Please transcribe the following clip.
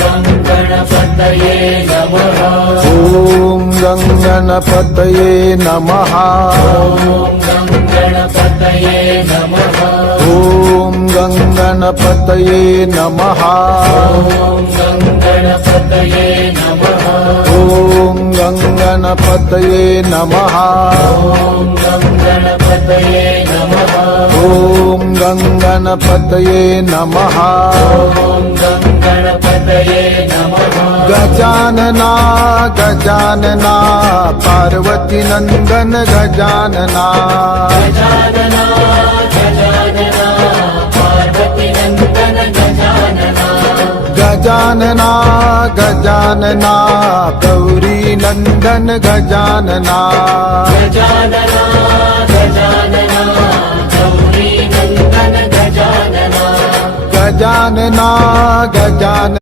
गणपतये नमः। ॐ गणपतये नमः। ॐ गणपतये नमः। ॐ गणपतये नमः। ॐ गणपतये नमः। ॐ गणपतये नमः। ॐ गणपतये नमः। ॐ गणपतये नमः। ॐ गणपतये नमः। गजानना गजानना पार्वती नंदन गजानना। गजानना गजानना पार्वती नंदन गजानना। गजानना गजानना गौरी नंदन गजानना। गजानना गजानना गौरी नंदन गजानना। गजानना गजानना